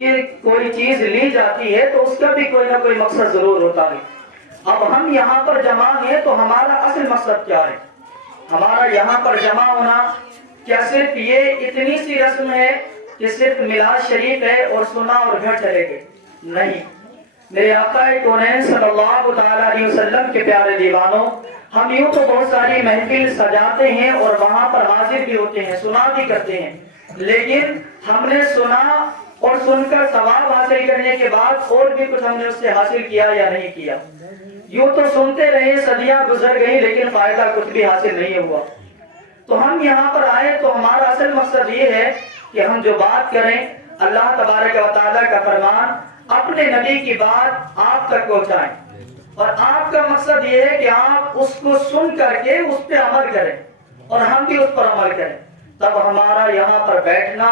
کہ کوئی چیز لی جاتی ہے تو اس کا بھی کوئی نہ کوئی مقصد ضرور ہوتا ہے۔ اب ہم یہاں پر جمع ہیں تو ہمارا اصل مقصد کیا ہے؟ ہمارا یہاں پر جمع ہونا کیا صرف یہ اتنی سی رسم ہے کہ صرف میلاد شریف ہے اور سنا اور گھر چلے گئے؟ نہیں، میرے آقا کونین صلی اللہ تعالی علیہ وسلم کے پیارے دیوانوں، ہم یوں تو بہت ساری محفل سجاتے ہیں اور وہاں پر حاضر بھی ہوتے ہیں، سنا بھی کرتے ہیں، لیکن ہم نے سنا اور سن کر ثواب حاصل کرنے کے بعد اور بھی کچھ ہم نے اس سے حاصل کیا یا نہیں کیا؟ یوں تو سنتے رہے، صدیاں گزر گئی، لیکن فائدہ کچھ بھی حاصل نہیں ہوا۔ تو ہم یہاں پر آئے تو ہمارا اصل مقصد یہ ہے کہ ہم جو بات کریں، اللہ تبارک و تعالیٰ کا فرمان، اپنے نبی کی بات آپ تک پہنچائیں، اور آپ کا مقصد یہ ہے کہ آپ اس کو سن کر کے اس پہ عمل کریں اور ہم بھی اس پر عمل کریں۔ تب ہمارا یہاں پر بیٹھنا،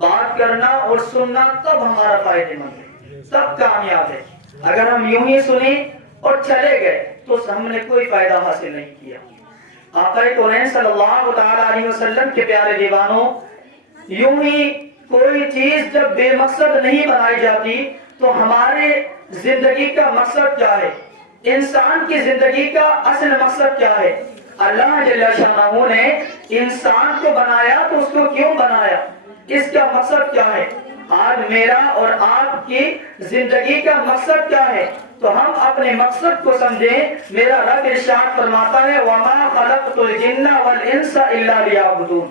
بات کرنا اور سننا تب ہمارا فائدہ مند ہے، تب کامیاب ہے۔ اگر ہم یوں ہی سنیں اور چلے گئے تو ہم نے کوئی فائدہ حاصل نہیں کیا۔ آقا کونین صلی اللہ تعالی علیہ وسلم کے پیارے دیوانوں، یوں ہی کوئی چیز جب بے مقصد نہیں بنائی جاتی تو ہمارے زندگی کا مقصد کیا ہے؟ انسان کی زندگی کا اصل مقصد کیا ہے؟ اللہ جل شانہ نے انسان کو بنایا تو اس کو کیوں بنایا؟ اس کا مقصد کیا ہے؟ آج میرا اور آپ کی زندگی کا مقصد کیا ہے؟ تو ہم اپنے مقصد کو سمجھیں۔ میرا رب ارشاد فرماتا ہے وَمَا خَلَقْتُ الْجِنَّ وَالْإِنسَ إِلَّا لِيَعْبُدُونِ،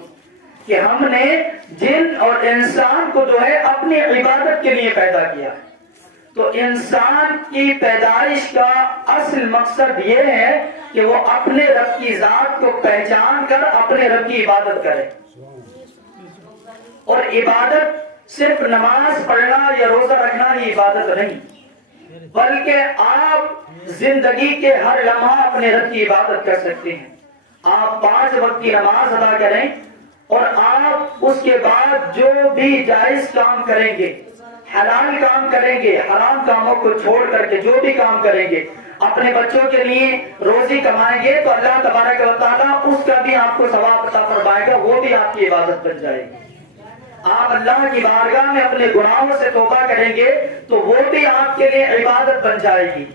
کہ ہم نے جن اور انسان کو جو ہے اپنی عبادت کے لیے پیدا کیا۔ تو انسان کی پیدائش کا اصل مقصد یہ ہے کہ وہ اپنے رب کی ذات کو پہچان کر اپنے رب کی عبادت کرے۔ اور عبادت صرف نماز پڑھنا یا روزہ رکھنا ہی عبادت نہیں، بلکہ آپ زندگی کے ہر لمحہ اپنے رب کی عبادت کر سکتے ہیں۔ آپ 5 وقت کی نماز ادا کریں اور آپ اس کے بعد جو بھی جائز کام کریں گے، حلال کام کریں گے، حرام کاموں کو چھوڑ کر کے جو بھی کام کریں گے، اپنے بچوں کے لیے روزی کمائیں گے تو اللہ تبارک و تعالیٰ اس کا بھی آپ کو ثواب عطا فرمائے گا، وہ بھی آپ کی عبادت بن جائے گی۔ آپ اللہ کی بارگاہ میں اپنے گناہوں سے توبہ کریں گے تو وہ بھی آپ کے لیے عبادت بن جائے گی۔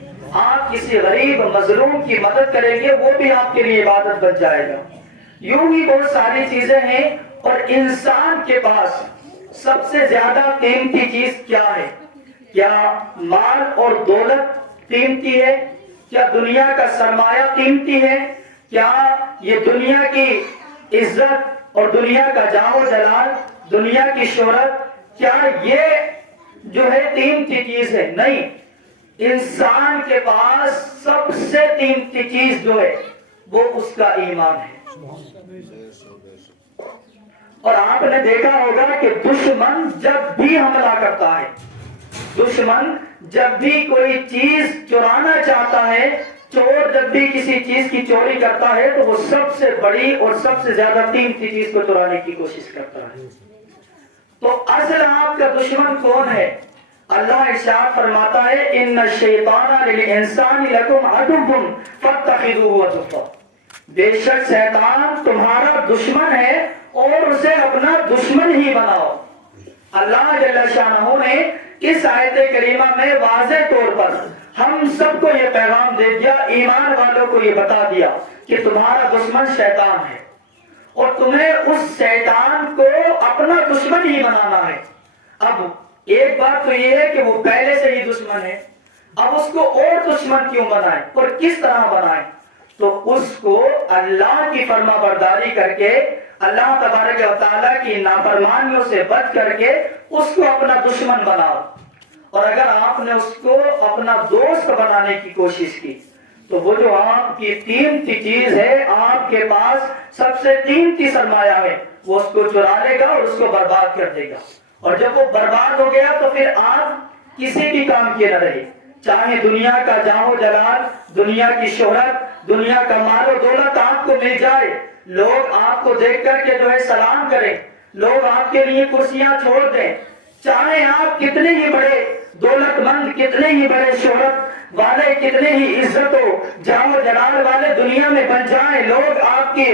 آپ کسی غریب مظلوم کی مدد کریں گے، وہ بھی آپ کے لیے عبادت بن جائے گا۔ یوں ہی بہت ساری چیزیں ہیں۔ اور انسان کے پاس سب سے زیادہ قیمتی چیز کیا ہے؟ کیا مال اور دولت قیمتی ہے؟ کیا دنیا کا سرمایہ قیمتی ہے؟ کیا یہ دنیا کی عزت اور دنیا کا جاہ و جلال، دنیا کی شہرت، کیا یہ جو ہے قیمتی چیز ہے؟ نہیں، انسان کے پاس سب سے قیمتی چیز جو ہے وہ اس کا ایمان ہے۔ اور آپ نے دیکھا ہوگا کہ دشمن جب بھی حملہ کرتا ہے، دشمن جب بھی کوئی چیز چرانا چاہتا ہے، چور جب بھی کسی چیز کی چوری کرتا ہے تو وہ سب سے بڑی اور سب سے زیادہ قیمتی چیز کو چرانے کی کوشش کرتا ہے۔ تو اصل آپ کا دشمن کون ہے؟ اللہ ارشاد فرماتا ہے ان الشیطان للانسان لکم عدو فاتخذوه عدوا، بے شک شیطان تمہارا دشمن ہے اور اسے اپنا دشمن ہی بناؤ۔ اللہ جل شانہ نے اس آیت کریمہ میں واضح طور پر ہم سب کو یہ پیغام دے دیا، ایمان والوں کو یہ بتا دیا کہ تمہارا دشمن شیطان ہے اور تمہیں اس شیطان کو اپنا دشمن ہی بنانا ہے۔ اب ایک بات تو یہ ہے کہ وہ پہلے سے ہی دشمن ہے، اب اس کو اور دشمن کیوں بنائیں اور کس طرح بنائیں؟ تو اس کو اللہ کی فرما برداری کر کے، اللہ تبارک و تعالیٰ کی نافرمانیوں سے بچ کر کے اس کو اپنا دشمن بناؤ۔ اور اگر آپ نے اس کو اپنا دوست بنانے کی کوشش کی تو وہ جو آپ کی قیمتی چیز ہے، آپ کے پاس سب سے قیمتی سرمایہ ہے، وہ اس کو چرا لے گا اور اس کو برباد کر دے گا۔ اور جب وہ برباد ہو گیا تو پھر آپ کسی بھی کام کے نہ رہے، چاہے دنیا کا جاہ و جلال، دنیا کی شہرت، دنیا کا مال و دولت آپ کو مل جائے، لوگ آپ کو دیکھ کر کے جو ہے سلام کریں، لوگ آپ کے لیے کرسیاں چھوڑ دیں، چاہے آپ کتنے ہی بڑے دولت مند، کتنے ہی بڑے شہرت والے، کتنے ہی عزت و جاہ و جلال والے دنیا میں بن جائیں، لوگ آپ کے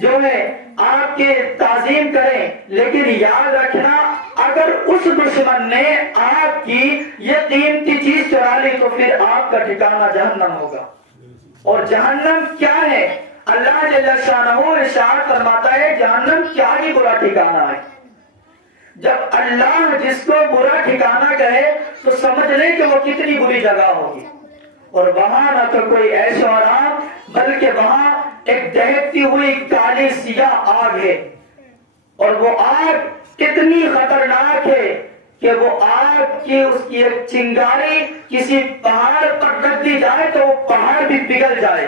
جو ہے آپ کے تعظیم کریں، لیکن یاد رکھنا اگر اس دشمن نے آپ کی یہ قیمتی چیز چرا لی تو پھر آپ کا ٹھکانہ جہنم ہوگا۔ اور جہنم کیا ہے؟ اللہ جل شانہ ارشاد فرماتا ہے جہنم کیا ہی برا ٹھکانہ ہے۔ جب اللہ جس کو برا ٹھکانہ کہے تو سمجھ لیں کہ وہ کتنی بری جگہ ہوگی، اور وہاں نہ تو کوئی عیش و آرام، بلکہ وہاں ایک دہتی ہوئی کالی سیاہ آگ ہے، اور وہ آگ کتنی خطرناک ہے کہ وہ آگ کی اس کی ایک چنگاری کسی پہاڑ پر رکھ دی جائے تو وہ پہاڑ بھی پگھل جائے،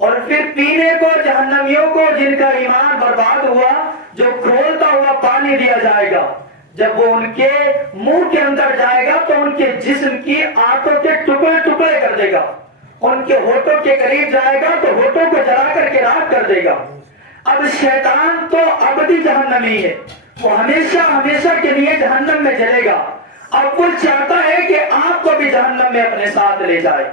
اور پھر پینے کو جہنمیوں کو جن کا ایمان برباد ہوا جو کھولتا ہوا پانی دیا جائے گا، جب وہ ان کے منہ کے اندر جائے گا تو ان کے جسم کی آنتوں کے ٹکڑے ٹکڑے کر دے گا، ان کے ہونٹوں کے قریب جائے گا تو ہونٹوں کو جلا کر کے راکھ کر دے گا۔ اب شیطان تو ابدی جہنمی ہے، وہ ہمیشہ ہمیشہ کے لیے جہنم میں جلے گا۔ اب وہ چاہتا ہے کہ آپ کو بھی جہنم میں اپنے ساتھ لے جائے،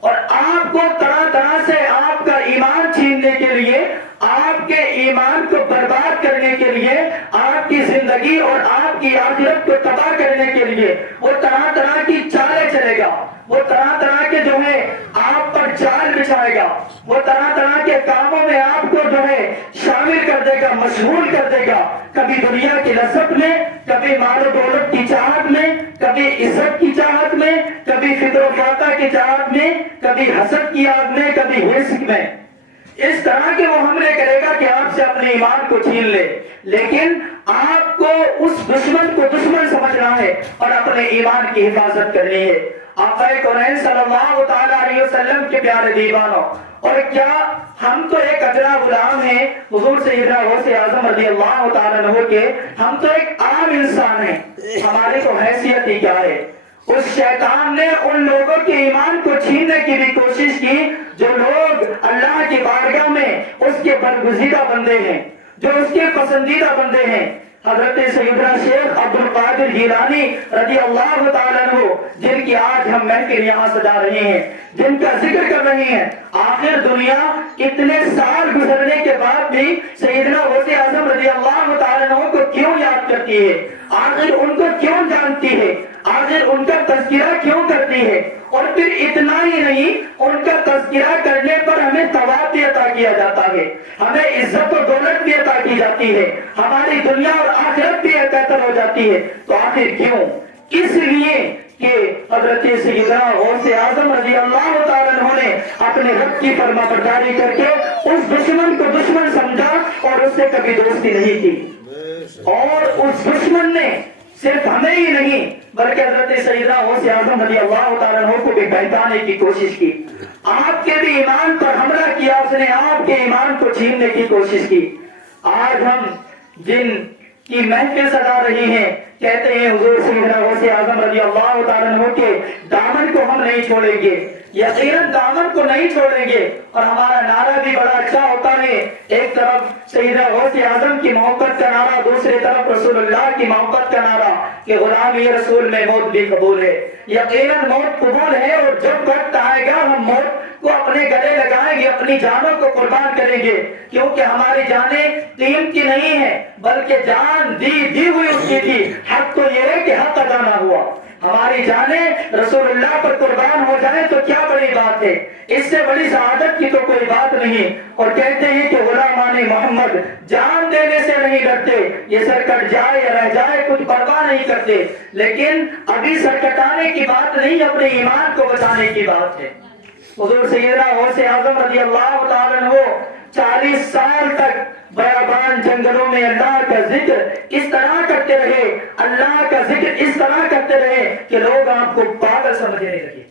اور آپ کو طرح طرح سے آپ کا ایمان چھیننے کے لیے، آپ کے ایمان کو برباد کرنے کے لیے، آپ کی زندگی اور آپ کی آخرت کو تباہ کرنے کے لیے وہ طرح طرح کی چالیں چلے گا، وہ طرح طرح کے جو ہے آپ پر جال بچھائے گا، وہ طرح طرح کے کاموں میں آپ کو جو ہے شامل کر دے گا، مشغول کر دے گا، کبھی دنیا کی لذت میں، کبھی مال و دولت کی چاہت میں، کبھی عزت کی چاہت میں، کبھی فکر و فاتح کی چاہت میں، کبھی حسد کی آگ میں، کبھی حسد میں۔ اس طرح کے وہ حملے کرے گا کہ آپ سے اپنے ایمان کو چھین لے، لیکن آپ کو اس دشمن کو دشمن سمجھنا ہے اور اپنے ایمان کی حفاظت کرنی ہے۔ آقا کونین صلی اللہ تعالیٰ علیہ وسلم کے پیارے دیوانوں، اور کیا ہم تو ایک ادنا غلام ہیں حضور سیدنا غوث اعظم رضی اللہ تعالیٰ عنہ کے، ہم تو ایک عام انسان ہیں، ہماری تو حیثیت ہی کیا ہے۔ اس شیطان نے ان لوگوں کے ایمان کو چھیننے کی بھی کوشش کی جو لوگ اللہ کی بارگاہ میں اس کے برگزیدہ بندے ہیں، جو اس کے پسندیدہ بندے ہیں۔ حضرت سیدنا شیخ عبد القادر جیلانی رضی اللہ تعالیٰ عنہ، جن کی آج ہم محفل یہاں سجا رہے ہیں، جن کا ذکر کر رہے ہیں، آخر دنیا اتنے سال گزرنے کے بعد بھی سیدنا غوث اعظم رضی اللہ تعالیٰ عنہ کو کیوں یاد کرتی ہے؟ آخر ان کو کیوں جانتی ہے؟ آخر ان کا تذکرہ کیوں کرتی ہے؟ اور پھر اتنا ہی نہیں، ان کا تذکرہ کرنے پر ہمیں ثواب بھی عطا کیا جاتا ہے، ہمیں عزت و دولت بھی عطا کی جاتی ہے، ہماری دنیا اور آخرت بھی بہتر ہو جاتی ہے۔ تو آخر کیوں؟ اس لیے کہ حضرت سیدنا غوث اعظم رضی اللہ تعالیٰ عنہ نے اپنے رب کی فرما برداری کر کے اس دشمن کو دشمن سمجھا اور اس سے کبھی دوستی نہیں کی، اور اس دشمن نے صرف ہمیں ہی نہیں بلکہ حضرت سیدنا غوث اعظم رضی اللہ تعالیٰ عنہ کو بھی بہتانے کی کوشش کی، آپ کے بھی ایمان پر حملہ کیا، اس نے آپ کے ایمان کو چھیننے کی کوشش کی۔ آج ہم جن کی محفل سجا رہی ہیں کہتے ہیں حضور سیدنا غوث اعظم رضی اللہ تعالیٰ عنہ کے دامن کو ہم نہیں چھوڑیں گے، یقیناً دامن کو نہیں چھوڑیں گے، اور ہمارا نعرہ بھی بڑا اچھا ہوتا ہے، ایک طرف سیدنا غوث اعظم کی محبت کا نعرہ، دوسری طرف رسول اللہ کی محبت کا نعرہ کہ غلامی رسول میں موت بھی قبول ہے۔ یقیناً موت قبول ہے، اور جب وقت آئے گا ہم موت کو اپنے گلے لگائیں گے، اپنی جانوں کو قربان کریں گے، کیونکہ ہماری جانیں قیمتی نہیں ہیں بلکہ جان دی ہوئی اس کی تھی۔ حق تو یہ ہے کہ حق ادا نہ ہوا، ہماری جانیں رسول اللہ پر قربان ہو جائیں تو کیا بڑی بات ہے، اس سے بڑی سعادت کی تو کوئی بات نہیں۔ اور کہتے ہیں کہ غلامان محمد جان دینے سے نہیں ڈرتے، یہ سر کٹ جائے یا رہ جائے کچھ پرواہ نہیں کرتے، لیکن ابھی سر کٹانے کی بات نہیں، اپنے ایمان کو بچانے کی بات ہے۔ حضور سیدنا غوث اعظم رضی اللہ تعالیٰ عنہ 40 سال تک بیابان جنگلوں میں اللہ کا ذکر اس طرح کرتے رہے، اللہ کا ذکر اس طرح کرتے رہے کہ لوگ آپ کو پاگل سمجھنے لگے،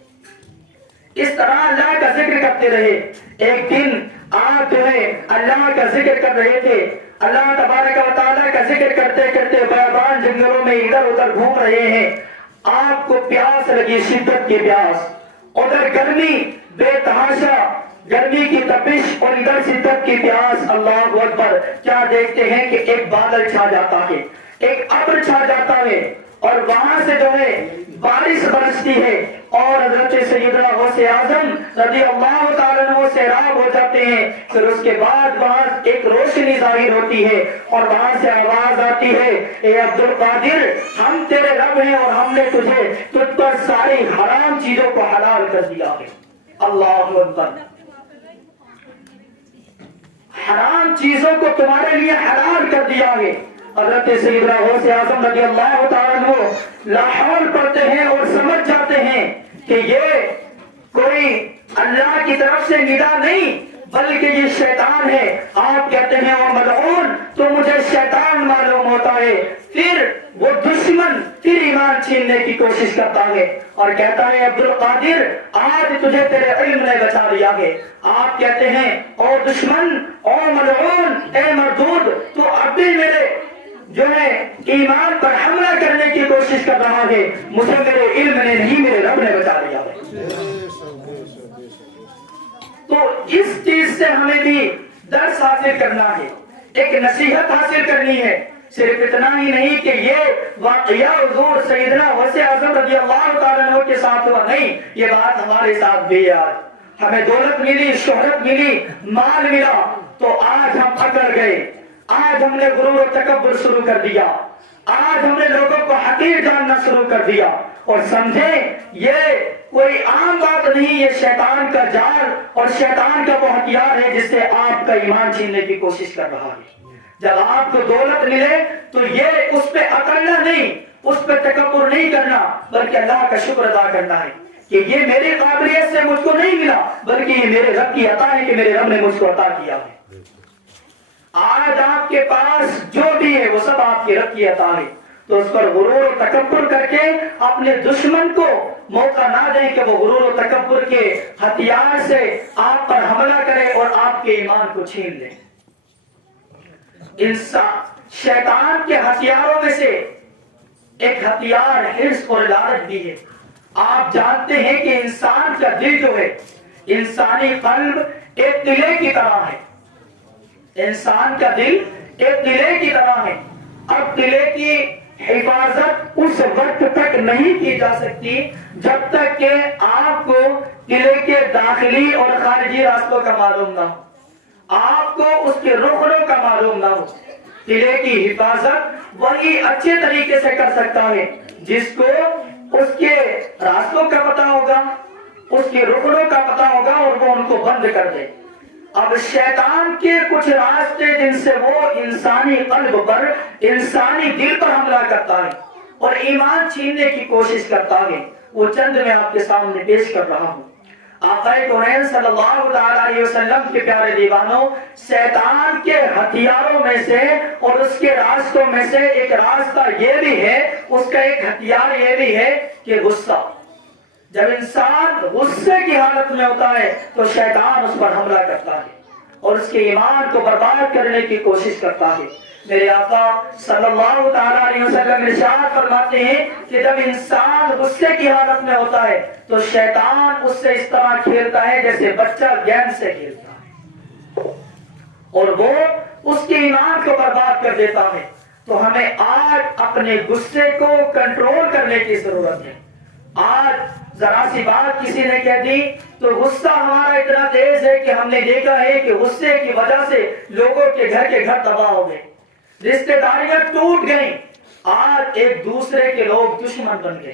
اس طرح اللہ کا ذکر کرتے رہے۔ ایک دن آپ جو ہے اللہ کا ذکر کر رہے تھے، اللہ تبارک و تعالیٰ کا ذکر کرتے کرتے بیابان جنگلوں میں ادھر ادھر گھوم رہے ہیں، آپ کو پیاس لگی، شدت کی پیاس، ادھر گرمی بے تحاشا، گرمی کی تپش اور ادھر شدت کی پیاس۔ اللہ اکبر! کیا دیکھتے ہیں کہ ایک بادل چھا جاتا ہے، ایک ابر چھا جاتا ہے، اور وہاں سے جو ہے بارش برستی ہے اور حضرت سیدنا غوث اعظم رضی اللہ تعالیٰ عنہ سیراب ہو جاتے ہیں. پھر اس کے بعد وہاں ایک روشنی ظاہر ہوتی ہے اور وہاں سے آواز آتی ہے اے عبد القادر ہم تیرے رب ہیں اور ہم نے تجھ پر ساری حرام چیزوں کو حلال کر دیا ہے. اللہ اکبر. حرام چیزوں کو تمہارے لیے حلال کر دیا ہے. حضرت سیدنا غوث اعظم رضی اللہ تعالیٰ عنہ لاحول پڑھتے ہیں اور سمجھ جاتے ہیں کہ یہ کوئی اللہ کی طرف سے ندا نہیں بلکہ یہ شیطان ہے. آپ کہتے ہیں او ملعون تو مجھے شیطان معلوم ہوتا ہے. پھر وہ دشمن پھر ایمان چھیننے کی کوشش کرتا ہے اور کہتا ہے عبد القادر آج تجھے تیرے علم نے بچا لیا ہے. آپ کہتے ہیں او دشمن او ملعون اے مردود تو اب بھی میرے جو ہے ایمان پر حملہ کرنے کی کوشش کر رہا ہے. مجھے میرے علم نے نہیں میرے رب نے بچا لیا ہے. تو اس چیز سے ہمیں بھی درس حاصل کرنا ہے, ایک نصیحت حاصل کرنی ہے. صرف اتنا ہی نہیں کہ یہ واقعہ حضور سیدنا غوث اعظم رضی اللہ تعالیٰ عنہ کے ساتھ ہوا, نہیں یہ بات ہمارے ساتھ بھی. آج ہمیں دولت ملی, شہرت ملی, مال ملا تو آج ہم اکڑ گئے. آج ہم نے غرور و تکبر شروع کر دیا. آج ہم نے لوگوں کو حقیر جاننا شروع کر دیا اور سمجھیں یہ کوئی عام بات نہیں, یہ شیطان کا جال اور شیطان کا وہ ہتھیار ہے جس سے آپ کا ایمان چھیننے کی کوشش کر رہا ہے. جب آپ کو دولت ملے تو یہ اس پہ اکڑنا نہیں, اس پہ تکبر نہیں کرنا بلکہ اللہ کا شکر ادا کرنا ہے کہ یہ میری قابلیت سے مجھ کو نہیں ملا بلکہ یہ میرے رب کی عطا ہے کہ میرے رب نے مجھ کو عطا کیا ہے. آج آپ کے پاس جو بھی ہے وہ سب آپ کے رب کی عطا ہے. تو اس پر غرور و تکبر کر کے اپنے دشمن کو موقع نہ دیں کہ وہ غرور و تکبر کے ہتھیار سے آپ پر حملہ کرے اور آپ کے ایمان کو چھین لے. انسان شیطان کے ہتھیاروں میں سے ایک ہتھیار حرص اور لالچ بھی ہے. آپ جانتے ہیں کہ انسان کا دل جو ہے, انسانی قلب ایک قلعے کی طرح ہے. انسان کا دل ایک قلعے کی طرح ہے. اب قلعے کی حفاظت اس وقت تک نہیں کی جا سکتی جب تک کہ آپ کو قلعے کے داخلی اور خارجی راستوں کا معلوم نہ ہو, آپ کو اس کے رکنوں کا معلوم نہ ہو. قلعے کی حفاظت وہی اچھے طریقے سے کر سکتا ہے جس کو اس کے راستوں کا پتہ ہوگا, اس کے رکنوں کا پتہ ہوگا اور وہ ان کو بند کر دے. اب شیطان کے کچھ راستے جن سے وہ انسانی قلب پر, انسانی دل پر حملہ کرتا ہے اور ایمان چھیننے کی کوشش کرتا ہے, وہ چند میں آپ کے سامنے پیش کر رہا ہوں. آقا کونین صلی اللہ علیہ وسلم کے پیارے دیوانوں, شیطان کے ہتھیاروں میں سے اور اس کے راستوں میں سے ایک راستہ یہ بھی ہے, اس کا ایک ہتھیار یہ بھی ہے کہ غصہ. جب انسان غصے کی حالت میں ہوتا ہے تو شیطان اس پر حملہ کرتا ہے اور اس کے ایمان کو برباد کرنے کی کوشش کرتا ہے. میرے آقا صلی اللہ تعالیٰ علیہ وسلم ارشاد فرماتے ہیں کہ جب انسان غصے کی حالت میں ہوتا ہے تو شیطان اس سے اس طرح کھیلتا ہے جیسے بچہ گیند سے کھیلتا ہے اور وہ اس کے ایمان کو برباد کر دیتا ہے. تو ہمیں آج اپنے غصے کو کنٹرول کرنے کی ضرورت ہے. آج ذرا سی بات کسی نے کہہ دی تو غصہ ہمارا اتنا تیز ہے کہ ہم نے دیکھا ہے کہ غصے کی وجہ سے لوگوں کے گھر تباہ ہو گئے, رشتہ داریاں ٹوٹ گئیں, آج ایک دوسرے کے لوگ دشمن بن گئے.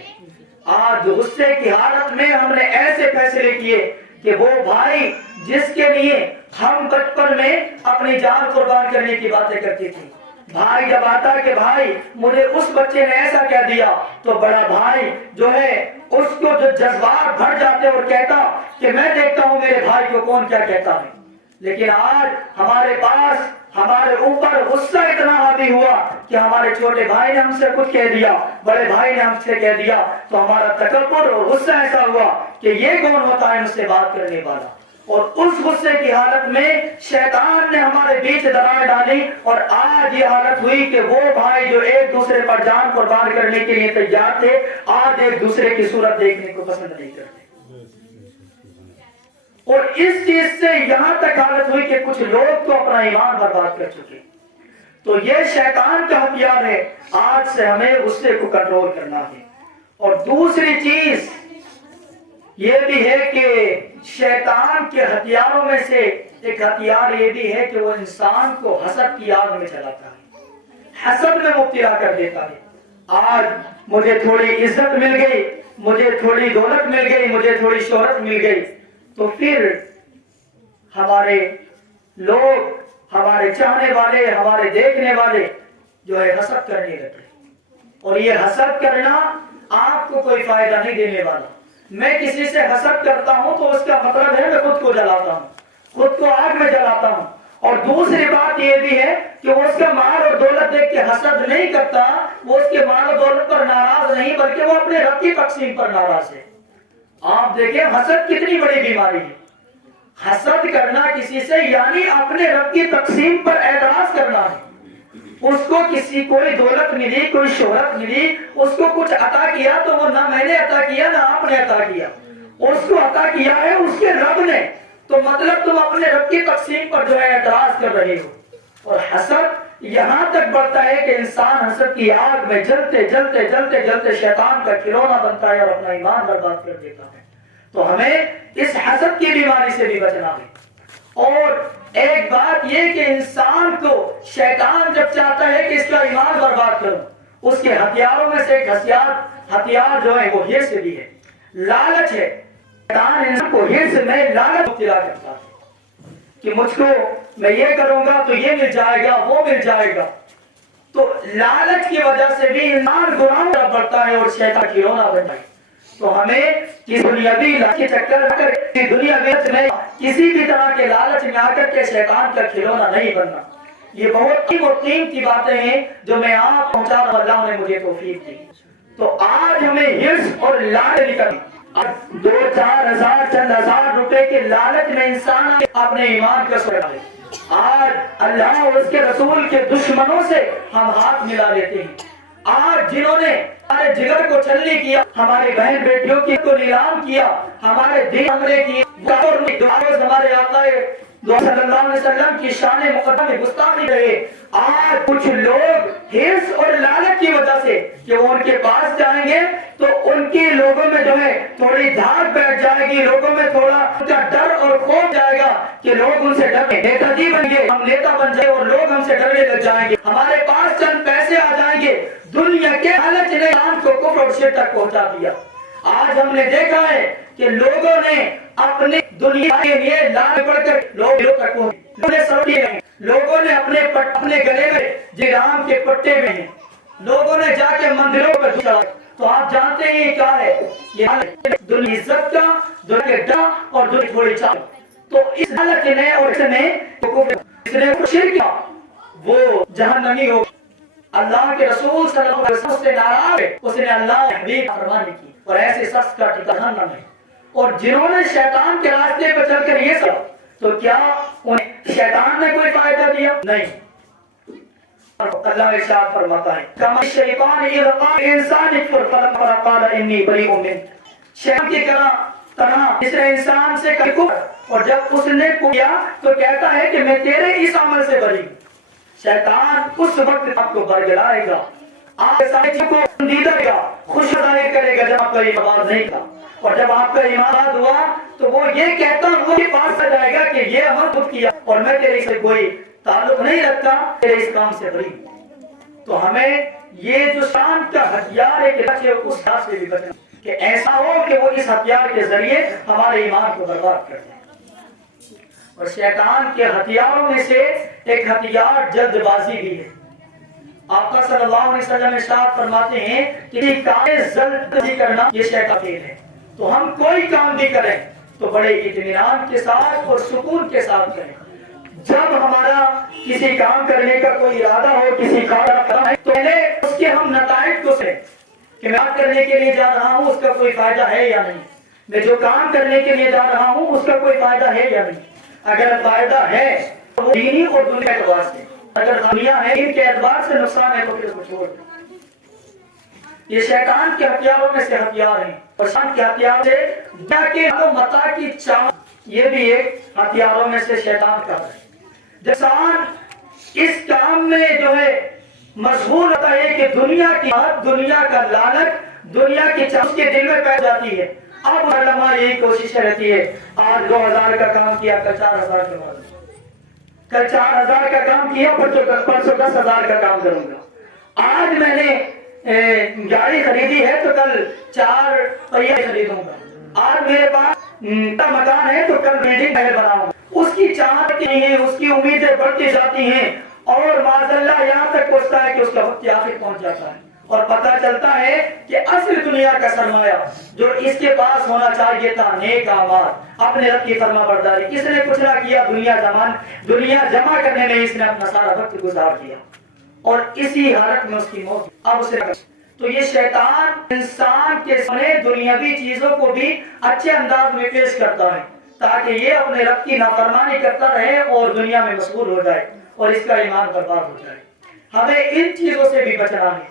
آج غصے کی حالت میں ہم نے ایسے فیصلے کیے کہ وہ بھائی جس کے لیے ہم بچپن میں اپنی جان قربان کرنے کی باتیں کرتی تھی, بھائی جب آتا کہ بھائی مجھے اس بچے نے ایسا کہہ دیا تو بڑا بھائی جو ہے اس کو جو جذبات بھر جاتے اور کہتا کہ میں دیکھتا ہوں میرے بھائی کو کون کیا کہتا ہے. لیکن آج ہمارے پاس ہمارے اوپر غصہ اتنا حاوی ہوا کہ ہمارے چھوٹے بھائی نے ہم سے کچھ کہہ دیا, بڑے بھائی نے ہم سے کہہ دیا تو ہمارا تکبر اور غصہ ایسا ہوا کہ یہ کون ہوتا ہے مجھ سے بات کرنے والا. اور اس غصے کی حالت میں شیطان نے ہمارے بیچ دراڑ ڈالی اور آج یہ حالت ہوئی کہ وہ بھائی جو ایک دوسرے پر جان قربان کرنے کے لیے تیار تھے آج ایک دوسرے کی صورت دیکھنے کو پسند نہیں کرتے. اور اس چیز سے یہاں تک حالت ہوئی کہ کچھ لوگ تو اپنا ایمان برباد کر چکے, تو یہ شیطان کا ہتھیار ہے. آج سے ہمیں غصے کو کنٹرول کرنا ہے. اور دوسری چیز یہ بھی ہے کہ شیطان کے ہتھیاروں میں سے ایک ہتھیار یہ بھی ہے کہ وہ انسان کو حسد کی آگ میں چلاتا ہے, حسد میں مبتلا کر دیتا ہے. آج مجھے تھوڑی عزت مل گئی, مجھے تھوڑی دولت مل گئی, مجھے تھوڑی شہرت مل گئی, تو پھر ہمارے لوگ, ہمارے چاہنے والے, ہمارے دیکھنے والے جو ہے حسد کرنے لگے. اور یہ حسد کرنا آپ کو کوئی فائدہ نہیں دینے والا. میں کسی سے حسد کرتا ہوں تو اس کا مطلب ہے میں خود کو جلاتا ہوں, خود کو آگ میں جلاتا ہوں. اور دوسری بات یہ بھی ہے کہ وہ اس کا مال اور دولت دیکھ کے حسد نہیں کرتا, وہ اس کے مال اور دولت پر ناراض نہیں بلکہ وہ اپنے رب کی تقسیم پر ناراض ہے. آپ دیکھیں حسد کتنی بڑی بیماری ہے. حسد کرنا کسی سے یعنی اپنے رب کی تقسیم پر اعتراض کرنا ہے. اس کو کسی کوئی دولت ملی, کوئی شہرت ملی, اس کو کچھ عطا کیا تو وہ نہ میں نے عطا کیا نہ آپ نے عطا کیا, اس کو عطا کیا ہے اس کے رب نے. تو مطلب تم اپنے رب کی تقسیم پر جو ہے اعتراض کر رہے ہو. اور حسد یہاں تک بڑھتا ہے کہ انسان حسد کی آگ میں جلتے جلتے جلتے جلتے شیطان کا کھلونا بنتا ہے اور اپنا ایمان برباد کر دیتا ہے. تو ہمیں اس حسد کی بیماری سے بھی بچنا ہے. اور ایک بات یہ کہ انسان کو شیطان جب چاہتا ہے کہ اس کا ایمان برباد کروں, اس کے ہتھیاروں میں سے ایک ہتھیار جو ہے وہ حرص بھی ہے, لالچ ہے. شیطان انسان کو حرص میں لالچ مبتلا کرتا ہے کہ مجھ کو میں یہ کروں گا تو یہ مل جائے گا, وہ مل جائے گا. تو لالچ کی وجہ سے بھی انسان گناہوں میں بڑھتا ہے اور شیطان کی رونا بنتا ہے. تو ہمیں کسی دنیاوی لالچ کے چکر میں, دنیاوی میں کسی بھی طرح کے لالچ میں آ کر کے شیطان کا کھلونا نہیں بننا. یہ بہت قیمتی باتیں ہیں جو میں آپ پہنچا رہا ہوں, اللہ نے مجھے توفیق دی. تو آج ہمیں حرص اور لالچ نکلنا. 2-4 ہزار چند ہزار روپے کے لالچ میں انسان اپنے ایمان کا سوچا ہے. آج اللہ اور اس کے رسول کے دشمنوں سے ہم ہاتھ ملا لیتے ہیں. آج جنہوں نے ہمارے جگر کو چھلنی کیا, ہمارے بہن بیٹیوں کی کو نیلام کیا, ہمارے دین حملے کیے, ہمارے آقا صلی اللہ علیہ وسلم کی شان مقدس میں گستاخی رہے. آج کچھ لوگ حرص اور لالچ کی وجہ سے کہ وہ ان کے پاس جائیں گے تو ان کی لوگوں میں جو ہے تھوڑی دھاک بیٹھ جائے گی, لوگوں میں تھوڑا ان کا ڈر اور خوف جائے گا کہ لوگ ان سے ڈریں, نیتا جی بن گے, ہم نیتا بن جائیں اور لوگ ہم سے ڈرنے لگ جائیں گے, ہمارے پاس چند پیسے آ جائیں گے. دنیا کے لالچ نے انسان کو کفر اور شرک تک پہنچا دیا. آج ہم نے دیکھا ہے کہ لوگوں نے اپنے دنیا کے لیے لال پڑھ کر لوگوں نے اپنے گلے میں جرام کے پٹے میں ہیں, لوگوں نے جا کے مندروں پر چڑھا. تو آپ جانتے ہیں کیا ہے یہ دنیا عزت کا, دنیا کے ڈر اور دنیا تھوڑی چاہ. تو اس لالچ نے اور اس نے شرک کیا وہ جہنمی ہو. اللہ کے رسول صلی اللہ علیہ وسلم سے ناراض ہے, اس نے اللہ کے حبیب کی فرمانی کی, اور ایسے شخص کا ٹھکانہ جہنم ہے. اور جنہوں نے شیطان کے راستے پر چل کر یہ سب, تو کیا انہیں شیطان نے کوئی فائدہ دیا؟ نہیں. اللہ ارشاد فرماتا ہے کما الشیطان اذ قال الانسان اکفر فلما قال انی بریء منک. شیطان کی طرح جس نے انسان سے کفر, اور جب اس نے کیا تو کہتا ہے کہ میں تیرے اس عمل سے بری ہوں. شیطان اس وقت آپ کو برگلائے گا, آپ کے سارے چیزوں کو دیدہ کرے گا, خوش ظاہر کرے گا جب آپ کا ایمان نہیں تھا. اور جب آپ کا ایمان ہوا تو وہ یہ کہتا ہوا کہ پاس آ جائے گا کہ یہ عمل خود کیا اور میں تیرے سے کوئی تعلق نہیں رکھتا, تیرے اس کام سے بری. تو ہمیں یہ جو شان کا ہتھیار ہے کہ اس بات سے بھی بچنا کہ ایسا ہو کہ وہ اس ہتھیار کے ذریعے ہمارے ایمان کو برباد کر دے. اور شیطان کے ہتھیاروں میں سے ایک ہتھیار جلد بازی بھی ہے. آقا صلی اللہ علیہ وسلم ارشاد فرماتے ہیں کہ کام جلد بازی کرنا یہ شیطان فعل ہے. تو ہم کوئی کام بھی کریں تو بڑے اطمینان کے ساتھ اور سکون کے ساتھ کریں. جب ہمارا کسی کام کرنے کا کوئی ارادہ ہو, کسی کام کرنا ہے, تو پہلے اس کے ہم نتائج کو سنیں کہ میں کرنے کے لیے جا رہا ہوں اس کا کوئی فائدہ ہے یا نہیں, میں جو کام کرنے کے لیے جا رہا ہوں اس کا کوئی فائدہ ہے یا نہیں. اگر فائدہ ہے تو وہ دینی اور دنیا کے اعتبار سے, اگر دنیا ہے ان کے اعتبار سے نقصان ہے تو پھر اس کو چھوڑ دیں. یہ شیطان کے ہتھیاروں میں سے ہتھیار ہیں. اور شیطان کے ہتھیار سے دنیا کے متاع کی چاہ, یہ بھی ایک ہتھیاروں میں سے شیطان کا ہے. انسان اس کام میں جو ہے مشغول ہوتا ہے کہ دنیا کی بات، دنیا کا لالچ، دنیا کی چاہت اس کے دل میں پہ جاتی ہے۔ اب علماء یہی کوشش رہتی ہے، آج 2000 کا کام کیا، کل 4000 کے بعد، کل 4000 کا کام کیا، پرسوں 10,000 کا کام کروں گا۔ آج میں نے گاڑی خریدی ہے تو کل 4 پہیے خریدوں گا۔ آج میرے پاس مکان ہے تو کل بلڈنگ بناؤں گا۔ اس کی چاہت نہیں ہے، اس کی امیدیں بڑھتی جاتی ہیں، اور معذاللہ یہاں تک پہنچتا ہے کہ اس کا وقت آخر پہنچ جاتا ہے، اور پتہ چلتا ہے کہ اصل دنیا کا سرمایہ جو اس کے پاس ہونا چاہیے تھا، نیک اعمال، اپنے رب کی فرما برداری، کس نے کچھ نہ کیا، دنیا جمع کرنے میں اس نے اپنا سارا وقت گزار دیا، اور اسی حالت میں اس کی موت۔ اب اسے تو یہ شیطان انسان کے سامنے دنیاوی چیزوں کو بھی اچھے انداز میں پیش کرتا ہے تاکہ یہ اپنے رب کی نافرمانی کرتا رہے اور دنیا میں مشغول ہو جائے اور اس کا ایمان برباد ہو جائے۔ ہمیں ان چیزوں سے بھی بچنا ہے۔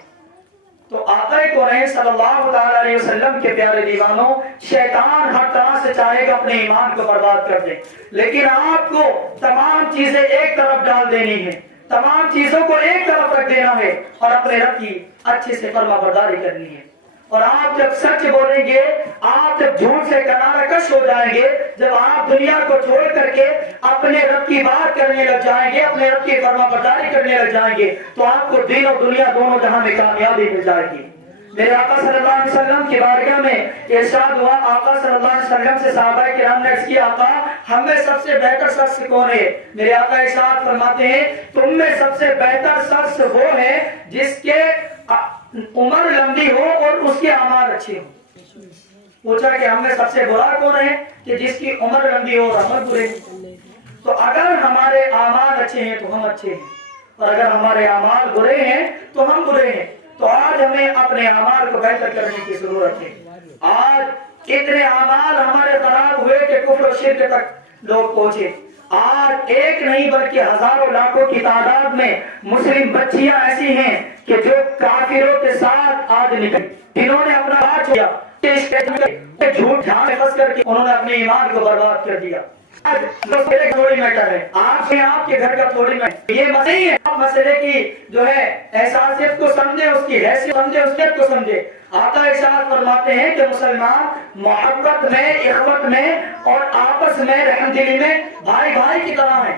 تو آقا کونین صلی اللہ علیہ وسلم کے پیارے دیوانوں، شیطان ہر طرح سے چاہے گا اپنے ایمان کو برباد کر دے، لیکن آپ کو تمام چیزیں ایک طرف ڈال دینی ہے، تمام چیزوں کو ایک طرف رکھ دینا ہے اور اپنے رب کی اچھے سے فرما برداری کرنی ہے۔ اور آپ جب سچ بولیں گے، آپ جب جھوٹ سے کنارہ کش ہو جائیں گے، جب آپ دنیا کو چھوڑ کر کے اپنے رب کی بات کرنے لگ جائیں گے، اپنے رب کی فرما برداری کرنے لگ جائیں گے، تو آپ کو دین اور دنیا دونوں جہاں میں کامیابی مل جائے گی۔ میرے آقا صلی اللہ علیہ وسلم کی بارگاہ میں ارشاد ہوا، آقا صلی اللہ علیہ وسلم سے صحابہ کرام نے عرض کیا، آقا ہم میں سب سے بہتر شخص کون ہے؟ میرے آقا ارشاد فرماتے ہیں، تم میں سب سے بہتر شخص وہ ہے جس کے عمر لمبی ہو اور اس کے اعمال اچھے ہوں۔ پوچھا کہ ہم میں سب سے برا کون ہے؟ کہ جس کی عمر لمبی ہو اور عمل برے۔ تو اگر ہمارے اعمال اچھے ہیں تو ہم اچھے ہیں، اور اگر ہمارے اعمال برے ہیں تو ہم برے ہیں۔ تو آج ہمیں اپنے اعمال کو بہتر کرنے کی ضرورت ہے۔ آج اتنے اعمال ہمارے خراب ہوئے کہ کفر و شرک تک لوگ پہنچے۔ آج ایک نہیں بلکہ ہزاروں لاکھوں کی تعداد میں مسلم بچیاں ایسی ہیں کہ جو کافروں کے ساتھ آج نکل، جنہوں نے اپنا ہاتھ چھوڑا، جھوٹ جھاڑ میں پھنس کر کے انہوں نے اپنے ایمان کو برباد کر دیا۔ آج مسئلے تھوڑی میٹر ہے، آپ کے گھر کا تھوڑی میٹر، یہ مسئلہ نہیں ہے۔ آپ مسئلے کی جو ہے احساسیت کو سمجھے، اس کی حیثیت سمجھے، اس کو سمجھے۔ آقا ارشاد فرماتے ہیں کہ مسلمان محبت میں، اخوت میں اور آپس میں رحم دلی میں بھائی بھائی کی طرح ہیں،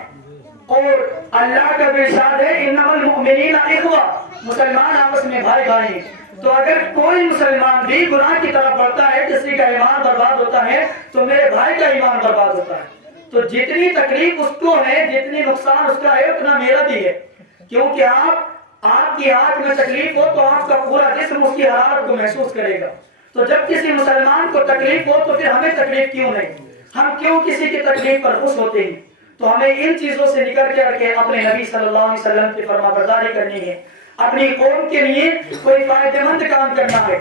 اور اللہ کا بھی ارشاد ہے انما المؤمنین اخوہ، مسلمان آپس میں بھائی بھائی ہیں۔ تو اگر کوئی مسلمان بھی گناہ کی طرف بڑھتا ہے، کسی کا ایمان برباد ہوتا ہے تو میرے بھائی کا ایمان برباد ہوتا ہے۔ تو جتنی تکلیف اس کو ہے، جتنی نقصان اس کا ہے، اتنا میرا بھی ہے، کیونکہ آپ کی آنکھ میں تکلیف ہو تو آپ کا پورا جسم اس کی حرارت کو محسوس کرے گا۔ تو جب کسی مسلمان کو تکلیف ہو تو پھر ہمیں تکلیف کیوں نہیں؟ ہم کیوں کسی کی تکلیف پر خوش ہوتے ہیں؟ تو ہمیں ان چیزوں سے نکل کے اپنے نبی صلی اللہ علیہ وسلم کی فرما برداری کرنی ہے، اپنی قوم کے لیے کوئی فائدہ مند کام کرنا ہے،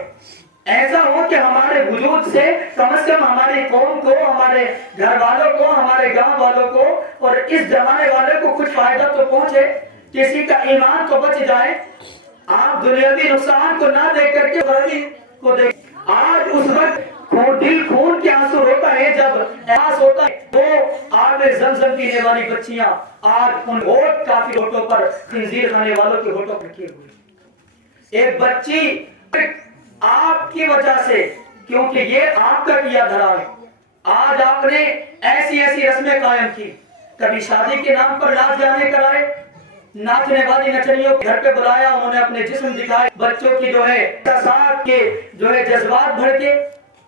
ایسا ہو کہ ہمارے وجود سے کم از کم ہماری قوم کو، ہمارے گھر والوں کو، ہمارے گاؤں والوں کو اور اس زمانے والوں کو کچھ فائدہ تو پہنچے، کسی کا ایمان تو بچ جائے۔ آپ دنیاوی نقصان کو نہ دیکھ کر کے غریبی کو دیکھ۔ آج اس وقت دل خون کے آنسو ہوتا ہے جب احساس ہوتا ہے وہ آگ زمزم پینے والی بچیاں آج ان ہوٹ کافی ہوٹوں پر خنزیر کھانے والوں کے ہوٹوں پر رکھے ہوئے۔ ایک بچی آپ کی وجہ سے، کیونکہ یہ آپ کا کیا دھرا ہے، آج آپ نے ایسی رسمیں قائم کی، کبھی شادی کے نام پر ناچ گانے کرائے، ناچنے والی نچنیوں کے گھر پہ بلایا، انہوں نے اپنے جسم دکھائے، بچوں کی جو ہے احساسات کے جو ہے جذبات بھڑکے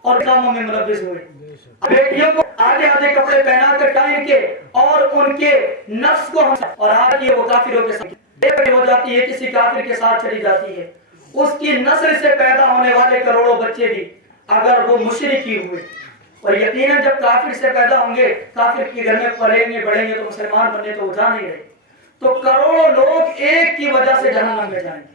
اور کاموں میں ملوث ہوئے، بیٹیوں کو آدھے آدھے کپڑے پہنا کر ٹائم کے اور ان کے نفس کو اور آج یہ وہ کافروں کے ساتھ بے پردہ ہو جاتی ہے، کسی کافر کے ساتھ چلی جاتی ہے۔ اس کی نسل سے پیدا ہونے والے کروڑوں بچے بھی اگر وہ مشرک ہی ہوئے، اور یقیناً جب کافر سے پیدا ہوں گے، کافر کے گھر میں پلیں گے بڑھیں گے تو مسلمان بننے تو وہ جا نہیں رہے، تو کروڑوں لوگ ایک کی وجہ سے جہنم میں جائیں گے۔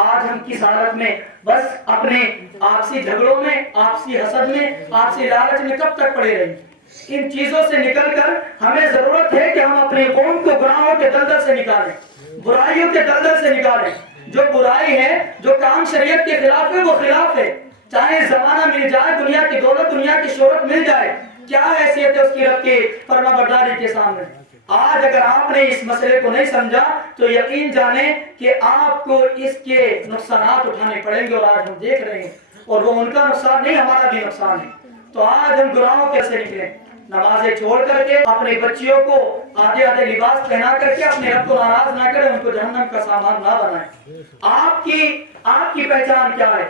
آج ہم کس حالت میں بس اپنے آپسی جھگڑوں میں، آپسی حسد میں، آپسی لالچ میں کب تک پڑے رہیں گے؟ ان چیزوں سے نکل کر ہمیں ضرورت ہے کہ ہم اپنی قوم کو گناہوں کے دلدل سے نکالیں، برائیوں کے دلدل سے نکالیں۔ جو برائی ہے، جو کام شریعت کے خلاف ہے، وہ خلاف ہے، چاہے زمانہ مل جائے، دنیا کی دولت، دنیا کی شہرت مل جائے، کیا حیثیت ہے اس کی رب کی فرما برداری کے سامنے؟ آج اگر آپ نے اس مسئلے کو نہیں سمجھا تو یقین جانیں کہ آپ کو اس کے نقصانات اٹھانے پڑیں گے، اور آج ہم دیکھ رہے ہیں، اور وہ ان کا نقصان نہیں، ہمارا بھی نقصان ہے۔ تو آج ہم گناہوں کیسے نکلیں؟ نمازیں چھوڑ کر کے، اپنے بچیوں کو آدھے آدھے لباس پہنا کر کے اپنے رب کو ناراض نہ کریں، ان کو جہنم کا سامان نہ بنائیں۔ آپ کی پہچان کیا ہے؟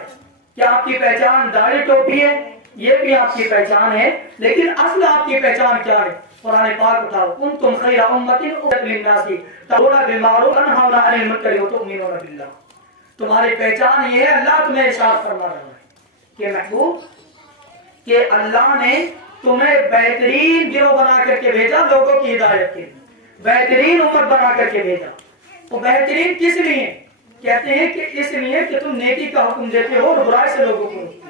کیا آپ کی پہچان داڑھی ٹوپی ہے؟ یہ بھی آپ کی پہچان ہے، لیکن اصل آپ کی پہچان کیا ہے؟ قرآن پاک اٹھاؤ، کنتم خیر امۃ اخرجت للناس تأمرون بالمعروف وتنهون عن المنکر وتؤمنون باللہ۔ تمہاری پہچان یہ ہے، اللہ تمہیں ارشاد فرما رہا ہے کہ محبوب، کہ اللہ نے تمہیں بہترین گروہ بنا کر کے بھیجا لوگوں کی ہدایت کے لیے، بہترین امت بنا کر کے بھیجا۔ وہ بہترین کس لیے؟ کہتے ہیں کہ اس لیے کہ تم نیکی کا حکم دیتے ہو اور برائی سے لوگوں کو روکتے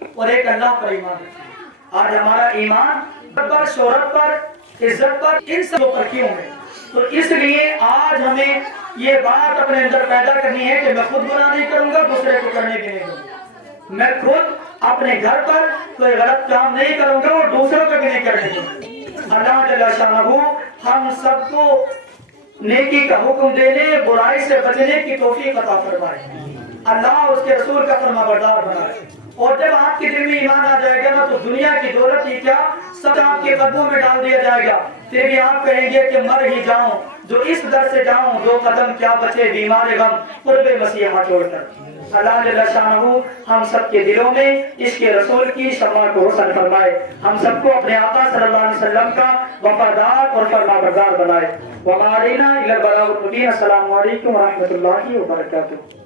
ہو، اور ایک اللہ پر ایمان رکھتے ہو۔ آج ہمارا ایمان پر، شہرت پر، عزت پر، ان سب پر کیوں ہے؟ تو اس لیے آج ہمیں یہ بات اپنے اندر پیدا کرنی ہے کہ میں خود گناہ نہیں کروں گا، دوسرے کو کرنے بھی نہیں دوں گا۔ میں خود اپنے گھر پر کوئی غلط کام نہیں کروں گا اور دوسروں کو بھی نہیں کرنے دوں گا۔ اللہ جل شانہ ہم سب کو نیکی کا حکم دینے، برائی سے بچنے کی توفیق عطا فرمائے، اللہ اس کے رسول کا فرما بردار بنائے۔ اور جب آپ کے دل میں ایمان آ جائے گا نا، تو دنیا کی دولت ہی کیا سب آپ کے قدموں میں ڈال دیا جائے گا، پھر بھی آپ کہیں گے کہ مر ہی جاؤں، جو اس در سے جاؤں، 2 قدم کیا بچے بیمار غم قرب مسیحا چھوڑ کر۔ اللہ جل شانہ ہم سب کے دلوں میں اس کے رسول کی شمع کو روشن فرمائے، ہم سب کو اپنے آقا صلی اللہ علیہ وسلم کا وفادار اور فرما بردار بنائے۔ وما علینا الا البلاغ المبین۔ السلام علیکم ورحمۃ اللہ وبرکاتہ۔